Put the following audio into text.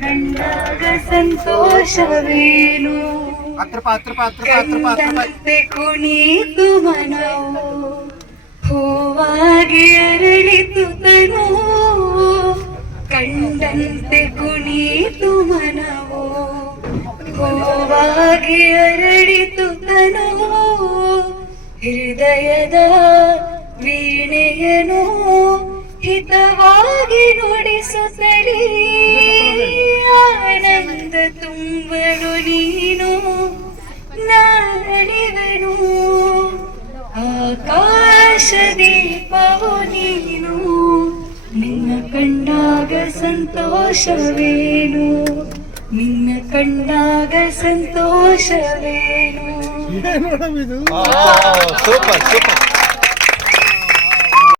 ಕಂಡಾಗ ಸಂತೋಷವೇನು ಕಂಡಂತೆ ಕುಣಿತು ಮನವು ಹೂವಾಗಿ ಅರಳಿತು ತನು ಕಂಡಂತೆ ಕುಣಿತು ಮನವು ಹೂವಾಗಿ ಅರಳಿತು ತನು ಹೃದಯದ ವೀಣೆಯನು ಹಿತವಾಗಿ ನುಡಿಸುತ್ತಲೇ ಆನಂದ ತುಂಬಲು ನೀನು ನಾನಳಿವೆನು ಆಕಾಶ ದೀಪವು ನೀನು ನಿನ್ನ ಕಂಡಾಗ ಸಂತೋಷವೇನು ನಿನ್ನ ಕಂಡಾಗ ಸಂತೋಷವೇನು ಸೂಪರ್ ಸೂಪರ್